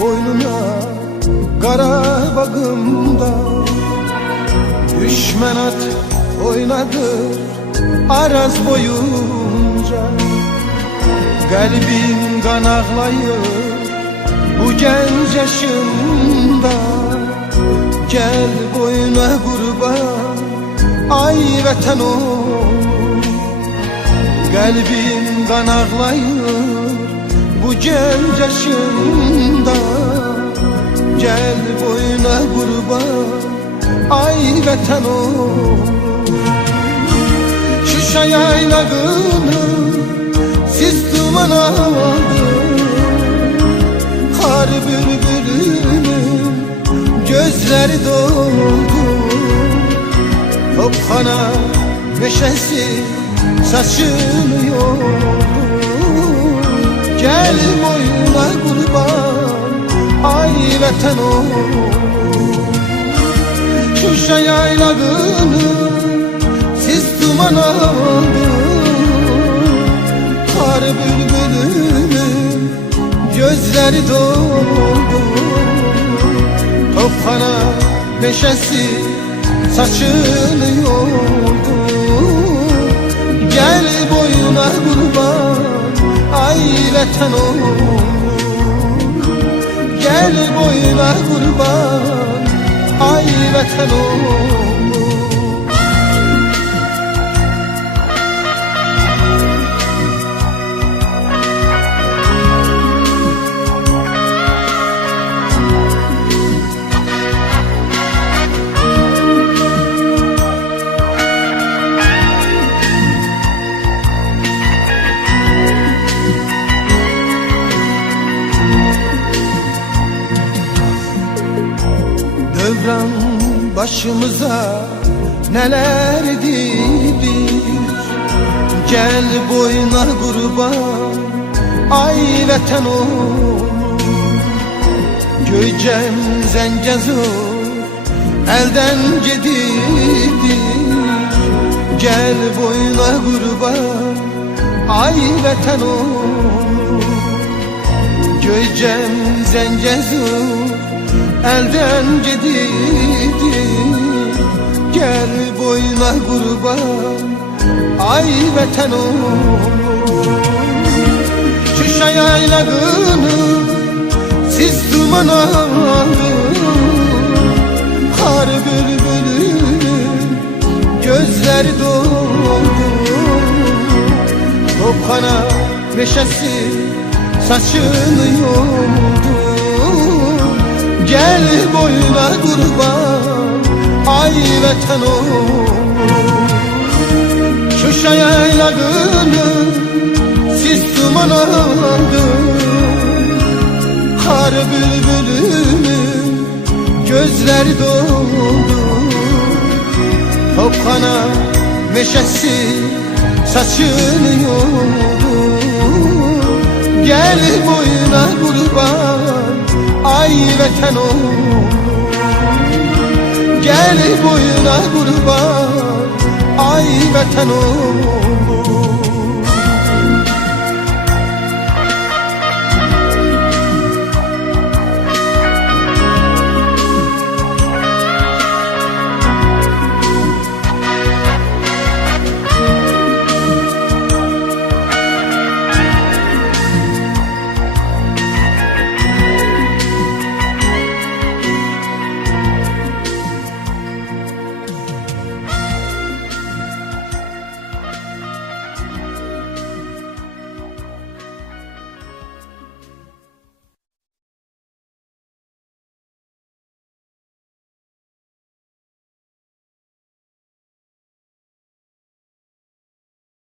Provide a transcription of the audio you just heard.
Boynuna kara bağımda düşman at oynadı araz boyunca. Kalbim kan ağlayır bu genç yaşımda. Gel boyuna kurban ay vatan ol. Kalbim kan ağlayır bu genç yaşımda. Gel boyuna kurban ay vatan ol. Şuşa yaylağını sis duman aldı. Kar bülbülünün gözleri doldu. Tophana meşesi saçını yoldu. Gel boyuna kurban ay vatan ol. Şuşa yaylağını sis duman aldı. Kar bülbülünün gözleri doldu. Tophana meşesi saçını yoldu. Gel boyuna kurban ay vatan ol. Gel boyuna kurban ay vatan ol. Devran başımıza neler dilir. Gel boyuna kurban ay vatan ol. Göycem Zengezur elden gidilir. Gel boyuna kurban ay vatan ol. Göycem Zengezur elden gidilir. Gel boyuna kurban ay vatan ol. Şuşa yaylağını sis duman aldı. Kar bülbülünün gözleri doldu. Tophana meşesi saçını yoldu. Gel boyuna kurban ay vatan ol. Şuşa yaylağını sis duman aldı. Kar bülbülünün gözleri doldu. Tophana meşesi saçını yoldu. Gel boyuna kurban ay vatan ol. Gel boyuna kurban ay vatan ol.